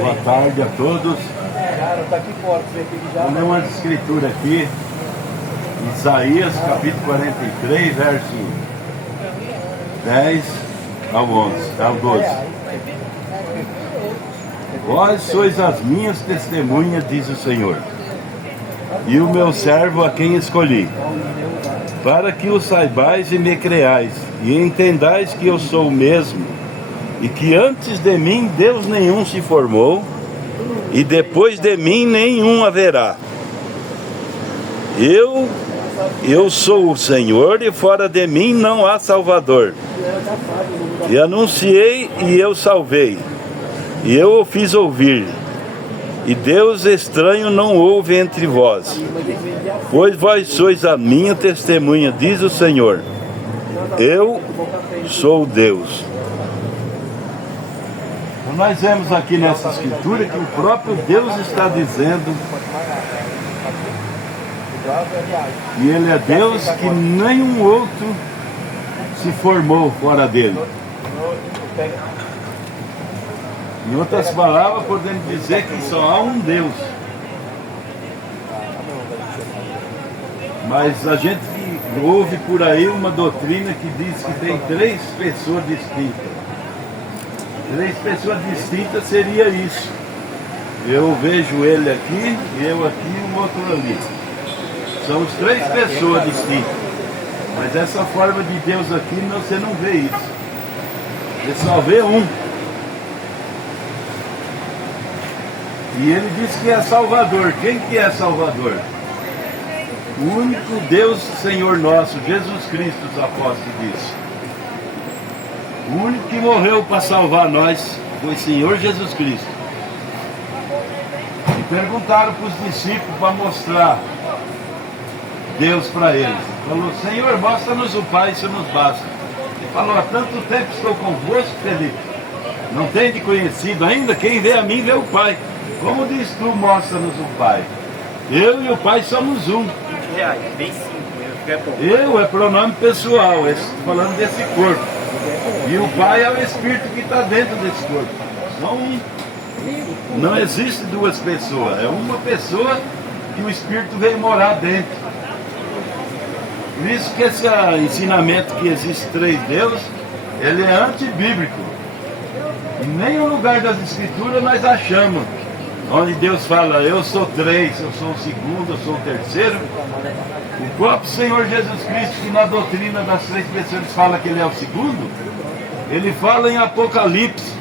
Boa tarde a todos. Vou ler uma escritura aqui, Isaías capítulo 43, verso 10 ao 11, ao 12. Vós sois as minhas testemunhas, diz o Senhor, e o meu servo a quem escolhi, para que o saibais e me creais, e entendais que eu sou o mesmo, e que antes de mim Deus nenhum se formou, e depois de mim nenhum haverá. Eu sou o Senhor, e fora de mim não há Salvador. E anunciei e eu salvei, e eu o fiz ouvir. E Deus estranho não houve entre vós, pois vós sois a minha testemunha, diz o Senhor. Eu sou Deus. Nós vemos aqui nessa escritura que o próprio Deus está dizendo que Ele é Deus, que nenhum outro se formou fora dele. Em outras palavras, podemos dizer que só há um Deus. Mas a gente ouve por aí uma doutrina que diz que tem três pessoas distintas. Três pessoas distintas seria isso. Eu vejo ele aqui, eu aqui e o outro ali. São as três pessoas distintas. Mas essa forma de Deus aqui, você não vê isso. Você só vê um. E ele diz que é Salvador. Quem que é Salvador? O único Deus, Senhor nosso, Jesus Cristo, os apóstolos dizem. O único que morreu para salvar nós foi o Senhor Jesus Cristo. E perguntaram para os discípulos para mostrar Deus para eles. Falou: Senhor, mostra-nos o Pai, isso nos basta. Ele falou: há tanto tempo estou convosco, Felipe. Não tem de conhecido ainda? Quem vê a mim vê o Pai. Como diz tu, mostra-nos o Pai? Eu e o Pai somos um. Eu é pronome pessoal, estou falando desse corpo. E o Pai é o Espírito que está dentro desse corpo. Não existe duas pessoas. É uma pessoa que o Espírito veio morar dentro. Por isso que esse ensinamento que existe três deuses, ele é antibíblico. Em nenhum lugar das Escrituras nós achamos onde Deus fala: eu sou três, eu sou o segundo, eu sou o terceiro. O próprio Senhor Jesus Cristo, que na doutrina das três pessoas fala que ele é o segundo, ele fala em Apocalipse: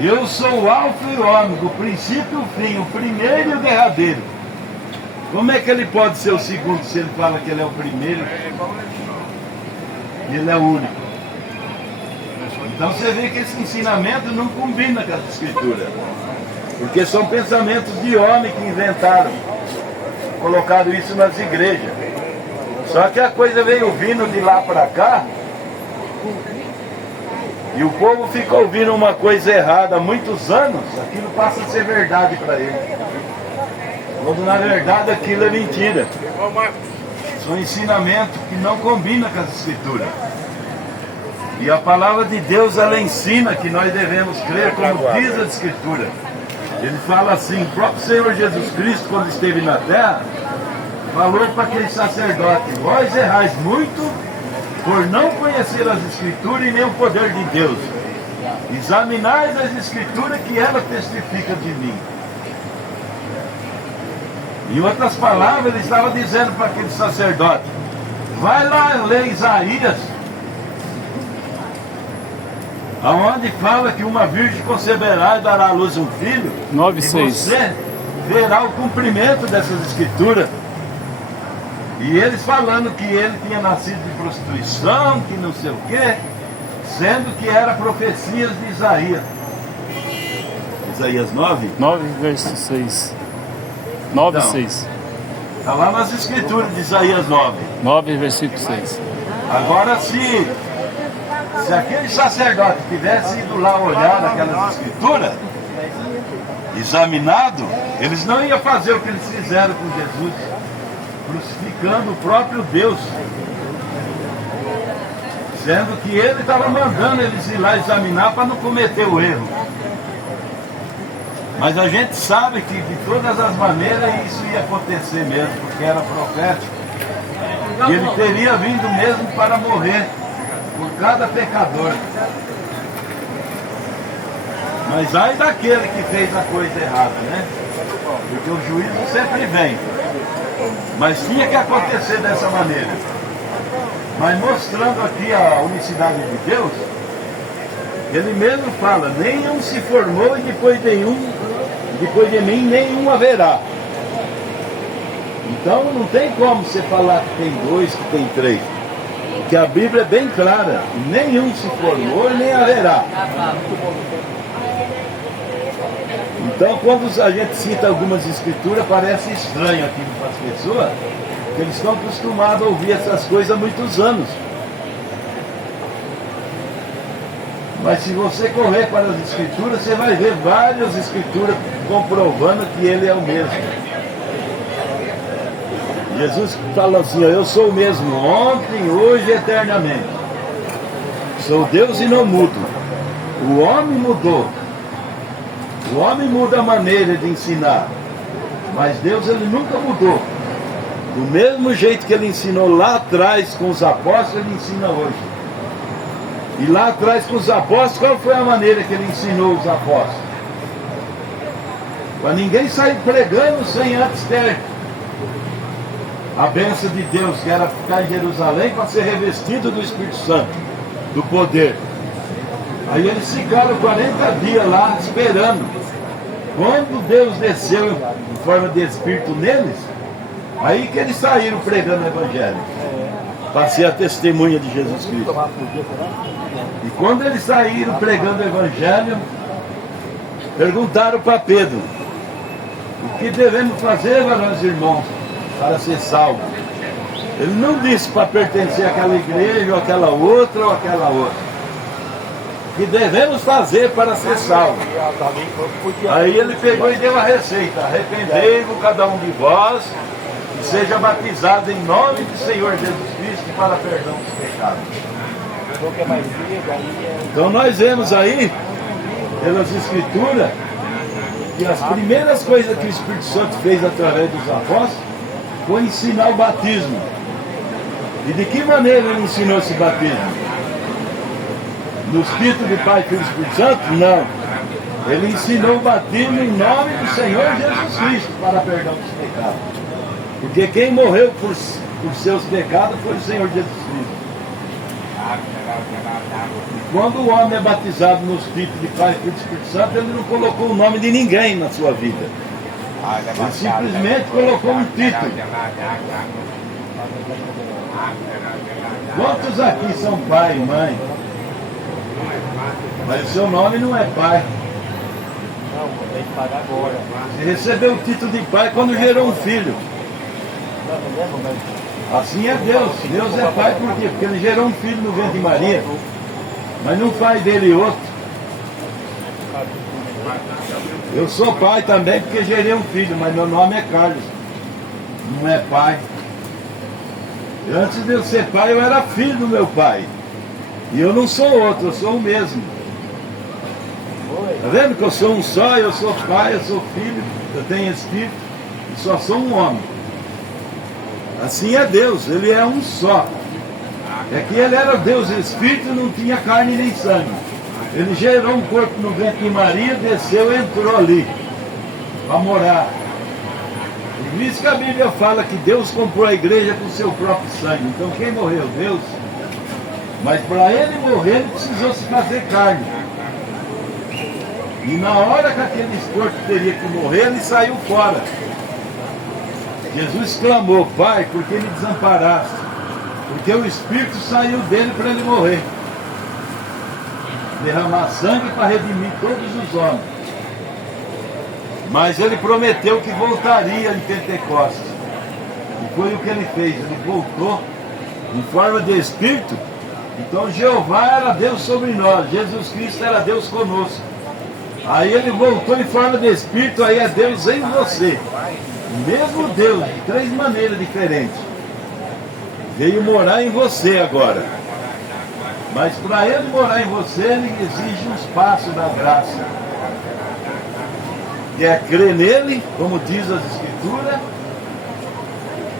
eu sou o Alfa e o Ômega, o princípio e o fim, o primeiro e o derradeiro. Como é que ele pode ser o segundo se ele fala que ele é o primeiro e ele é o único? Então você vê que esse ensinamento não combina com as Escrituras, porque são pensamentos de homem que inventaram, colocaram isso nas igrejas. Só que a coisa veio vindo de lá para cá, e o povo fica ouvindo uma coisa errada há muitos anos, aquilo passa a ser verdade para ele. Quando na verdade aquilo é mentira. São ensinamentos que não combinam com as Escrituras. E a palavra de Deus, ela ensina que nós devemos crer como diz a Escritura. Ele fala assim: o próprio Senhor Jesus Cristo, quando esteve na terra, falou para aquele sacerdote: vós errais muito por não conhecer as Escrituras e nem o poder de Deus. Examinais as Escrituras, que ela testifica de mim. Em outras palavras, ele estava dizendo para aquele sacerdote: vai lá ler Isaías, aonde fala que uma virgem conceberá e dará à luz um filho. 9:6. Você verá o cumprimento dessas Escrituras. E eles falando que ele tinha nascido de prostituição, que não sei o quê, sendo que era profecias de Isaías. Isaías 9? 9, verso 6. 9, então, 6. Está lá nas Escrituras de Isaías 9. 9, versículo 6. Agora, se aquele sacerdote tivesse ido lá olhar naquelas Escrituras, examinado, eles não iam fazer o que eles fizeram com Jesus, crucificando o próprio Deus, sendo que ele estava mandando eles ir lá examinar para não cometer o erro. Mas a gente sabe que de todas as maneiras isso ia acontecer mesmo, porque era profético. E ele teria vindo mesmo para morrer por cada pecador. Mas ai daquele que fez a coisa errada, né? Porque o juízo sempre vem. Mas tinha que acontecer dessa maneira. Mas mostrando aqui a unicidade de Deus, ele mesmo fala, nenhum se formou e depois de mim nenhum haverá. Então não tem como você falar que tem dois, que tem três. Porque a Bíblia é bem clara, nenhum se formou e nem haverá. Então quando a gente cita algumas escrituras, parece estranho aqui para as pessoas, porque eles estão acostumados a ouvir essas coisas há muitos anos. Mas se você correr para as escrituras, você vai ver várias escrituras comprovando que ele é o mesmo. Jesus falou assim, eu sou o mesmo ontem, hoje e eternamente. Sou Deus e não mudo. O homem mudou. O homem muda a maneira de ensinar. Mas Deus ele nunca mudou. Do mesmo jeito que ele ensinou lá atrás com os apóstolos, ele ensina hoje. E lá atrás com os apóstolos, qual foi a maneira que ele ensinou os apóstolos? Para ninguém sair pregando sem antes ter a bênção de Deus, que era ficar em Jerusalém para ser revestido do Espírito Santo, do poder. Aí eles ficaram 40 dias lá esperando. Quando Deus desceu em forma de Espírito neles, aí que eles saíram pregando o Evangelho, para ser a testemunha de Jesus Cristo. E quando eles saíram pregando o Evangelho, perguntaram para Pedro, o que devemos fazer, meus irmãos, para ser salvos? Ele não disse para pertencer àquela igreja, ou àquela outra, ou àquela outra. O que devemos fazer para ser salvos? Aí ele pegou e deu a receita, arrependei-vos cada um de vós, e seja batizado em nome do Senhor Jesus Cristo para perdão dos pecados. Então nós vemos aí, pelas escrituras, que as primeiras coisas que o Espírito Santo fez através dos apóstolos foi ensinar o batismo. E de que maneira ele ensinou esse batismo? Nos títulos de Pai, Filho e Espírito Santo? Não. Ele ensinou o batismo em nome do Senhor Jesus Cristo para perdão dos pecados. Porque quem morreu por seus pecados foi o Senhor Jesus Cristo. Quando o homem é batizado nos títulos de Pai, Filho e Espírito Santo, ele não colocou o nome de ninguém na sua vida. Ele simplesmente colocou um título. Quantos aqui são pai e mãe? Mas o seu nome não é pai. Não, tem que pagar agora. Você recebeu o título de pai quando gerou um filho. Assim é Deus. Deus é pai por quê? Porque ele gerou um filho no ventre de Maria. Mas não faz dele outro. Eu sou pai também porque gerei um filho, mas meu nome é Carlos. Não é pai. Antes de eu ser pai, eu era filho do meu pai. E eu não sou outro, eu sou o mesmo. Está vendo que eu sou um só, eu sou pai, eu sou filho, eu tenho espírito, e só sou um homem. Assim é Deus, ele é um só. É que ele era Deus Espírito e não tinha carne nem sangue. Ele gerou um corpo no ventre de Maria, desceu e entrou ali para morar. Por isso que a Bíblia fala que Deus comprou a igreja com seu próprio sangue. Então quem morreu? Deus. Mas para ele morrer, ele precisou se fazer carne. E na hora que aquele corpo teria que morrer, ele saiu fora. Jesus clamou, Pai, por que me desamparaste? Porque o Espírito saiu dele para ele morrer. Derramar sangue para redimir todos os homens. Mas ele prometeu que voltaria em Pentecostes. E foi o que ele fez. Ele voltou em forma de Espírito. Então Jeová era Deus sobre nós. Jesus Cristo era Deus conosco. Aí ele voltou em forma de Espírito. Aí é Deus em você. O mesmo Deus, de três maneiras diferentes. Veio morar em você agora. Mas para ele morar em você, ele exige um espaço da graça. que é crer nele, como diz as Escrituras,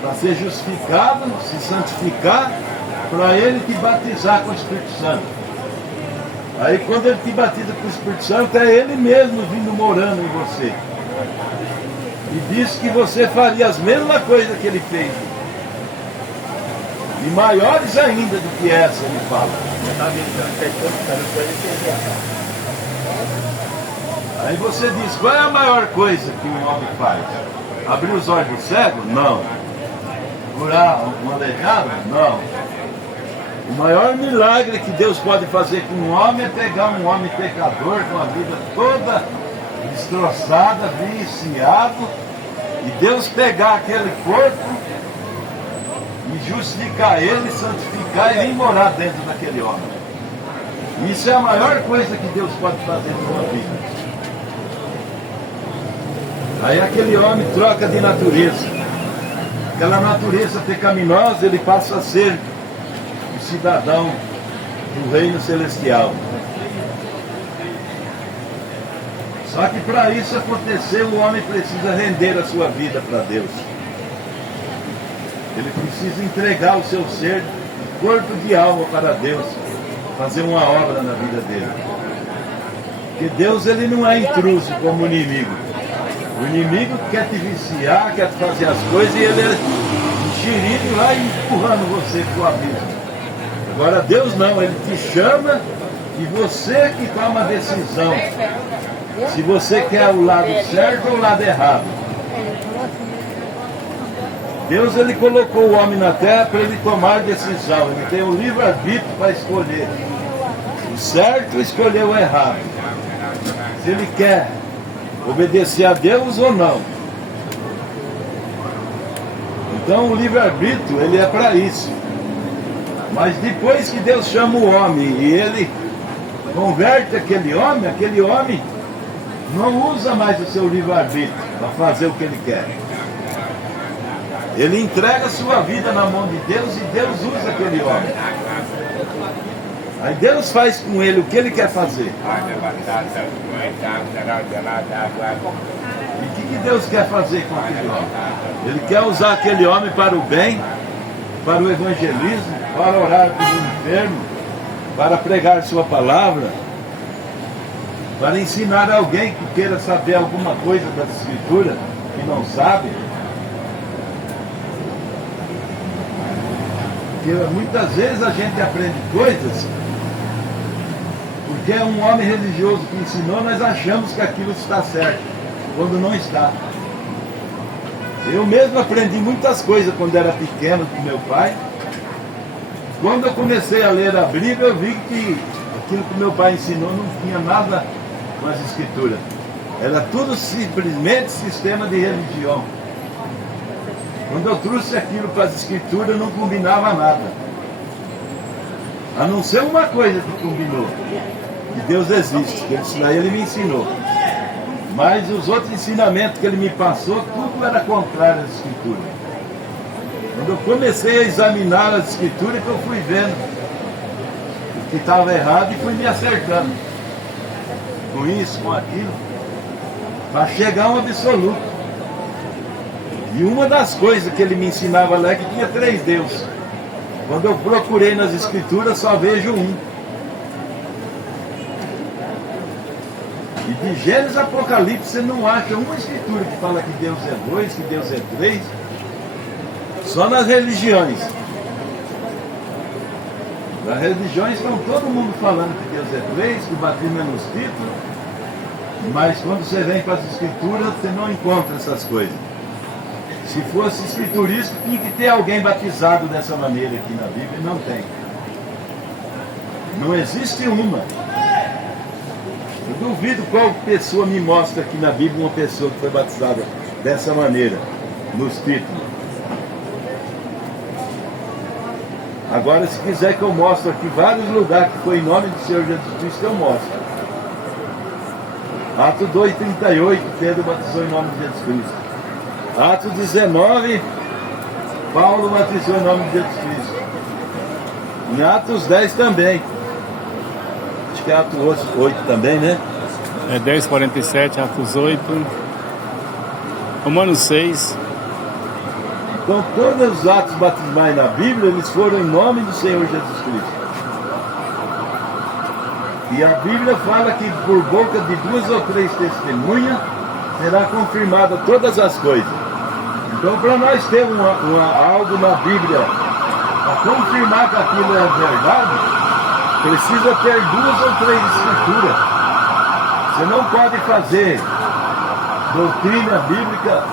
para ser justificado, se santificar, para ele te batizar com o Espírito Santo. Aí quando ele te batiza com o Espírito Santo, é ele mesmo vindo morando em você. E disse que você faria as mesmas coisas que ele fez. E maiores ainda do que essa, ele fala. Aí você diz, qual é a maior coisa que um homem faz? Abrir os olhos do cego? Não. Curar um aleijado? Não. O maior milagre que Deus pode fazer com um homem é pegar um homem pecador, com a vida toda destroçada, viciado, e Deus pegar aquele corpo e justificar ele, santificar e ir morar dentro daquele homem. Isso é a maior coisa que Deus pode fazer com uma vida. Aí aquele homem troca de natureza. Aquela natureza pecaminosa, ele passa a ser o cidadão do reino celestial. Só que para isso acontecer, o homem precisa render a sua vida para Deus. Ele precisa entregar o seu ser, corpo e alma para Deus, fazer uma obra na vida dele. Porque Deus, ele não é intruso como o inimigo. O inimigo quer te viciar, quer te fazer as coisas, e ele é enxerido lá e empurrando você para o abismo. Agora Deus não, ele te chama e você que toma a decisão se você quer o lado certo ou o lado errado. Deus, ele colocou o homem na terra para ele tomar decisão. Ele tem o livre-arbítrio para escolher o certo e escolher o errado. Se ele quer obedecer a Deus ou não. Então o livre-arbítrio, ele é para isso. Mas depois que Deus chama o homem e ele converte aquele homem não usa mais o seu livre-arbítrio para fazer o que ele quer. Ele entrega a sua vida na mão de Deus e Deus usa aquele homem. Aí Deus faz com ele o que ele quer fazer. E o que Deus quer fazer com aquele homem? Ele quer usar aquele homem para o bem, para o evangelismo, para orar pelo enfermo, para pregar sua palavra, para ensinar alguém que queira saber alguma coisa da Escritura, que não sabe. Porque muitas vezes a gente aprende coisas porque é um homem religioso que ensinou, nós achamos que aquilo está certo, quando não está. Eu mesmo aprendi muitas coisas quando era pequeno com meu pai. Quando eu comecei a ler a Bíblia, eu vi que aquilo que meu pai ensinou não tinha nada com as Escrituras. Era tudo simplesmente sistema de religião. Quando eu trouxe aquilo para as Escrituras, não combinava nada. A não ser uma coisa que combinou. Que Deus existe, que isso daí ele me ensinou. Mas os outros ensinamentos que ele me passou, tudo era contrário às Escrituras. Quando eu comecei a examinar as Escrituras, que eu fui vendo o que estava errado e fui me acertando. Com isso, com aquilo, para chegar a um absoluto. E uma das coisas que ele me ensinava lá é que tinha 3 deuses. Quando eu procurei nas Escrituras, só vejo um. E de Gênesis a Apocalipse você não acha uma escritura que fala que Deus é 2, que Deus é 3. Só nas religiões. Nas religiões estão todo mundo falando que Deus é 3, que o batismo é nos títulos. Mas quando você vem para as Escrituras, você não encontra essas coisas. Se fosse escriturístico, tinha que ter alguém batizado dessa maneira aqui na Bíblia, e não tem. Não existe uma. Eu duvido qual pessoa me mostra aqui na Bíblia uma pessoa que foi batizada dessa maneira, nos títulos. Agora, se quiser que eu mostre aqui vários lugares que foi em nome do Senhor Jesus Cristo, eu mostro. Atos 2:38, Pedro batizou em nome de Jesus Cristo. Atos 19, Paulo batizou em nome de Jesus Cristo. Em Atos 10 também. Acho que é Atos 8 também, né? É 10:47, Atos 8. Romanos 6. Então todos os atos batismais na Bíblia, eles foram em nome do Senhor Jesus Cristo. E a Bíblia fala que por boca de 2 ou 3 testemunhas será confirmada todas as coisas. Então, para nós ter algo na Bíblia para confirmar que aquilo é verdade, precisa ter 2 ou 3 escrituras. Você não pode fazer doutrina bíblica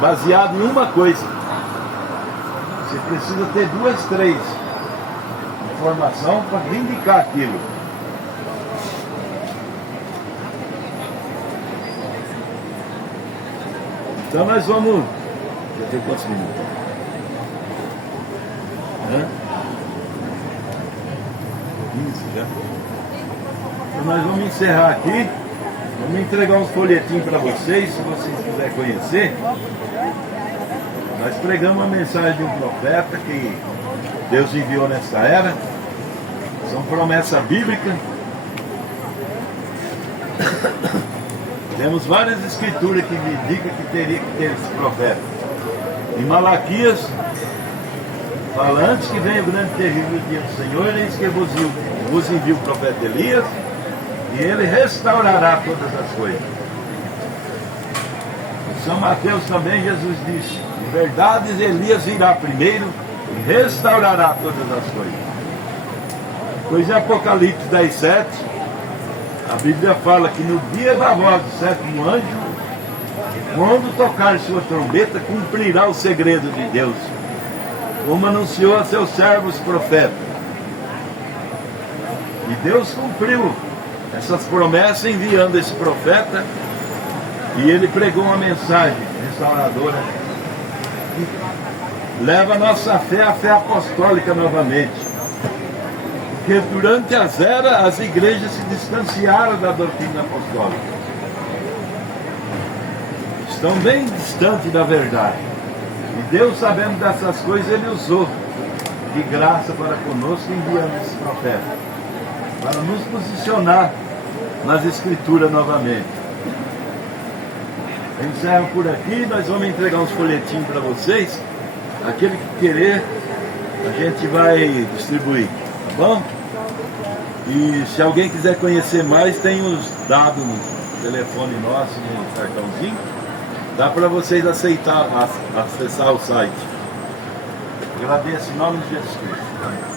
baseada em uma coisa. Você precisa ter 2, 3 informações para vindicar aquilo. Então nós vamos... Já tem quantos minutos? Hã? 15 já. Então nós vamos encerrar aqui. Vamos entregar uns folhetinhos para vocês, se vocês quiserem conhecer. Nós pregamos a mensagem de um profeta que Deus enviou nessa era. São promessas bíblicas. Temos várias escrituras que me indicam que teria que ter esse profeta. Em Malaquias, fala: antes que venha o grande e terrível dia do Senhor, eis que vos envia o profeta Elias, e ele restaurará todas as coisas. Em São Mateus também Jesus disse: de verdade Elias irá primeiro e restaurará todas as coisas. Pois em Apocalipse 10:7, a Bíblia fala que no dia da voz do 7º anjo, quando tocar sua trombeta, cumprirá o segredo de Deus, como anunciou a seus servos profetas. E Deus cumpriu essas promessas enviando esse profeta, e ele pregou uma mensagem restauradora que leva a nossa fé à fé apostólica novamente. Porque durante as eras as igrejas se distanciaram da doutrina apostólica. Estão bem distantes da verdade. E Deus, sabendo dessas coisas, Ele usou de graça para conosco, enviando esse profeta, para nos posicionar nas Escrituras novamente. Eu encerro por aqui. Nós vamos entregar uns folhetinhos para vocês. Aquele que querer, a gente vai distribuir. Tá bom? E se alguém quiser conhecer mais, tem os dados no telefone nosso, no cartãozinho. Dá para vocês acessar o site. Agradeço em nome de Jesus Cristo.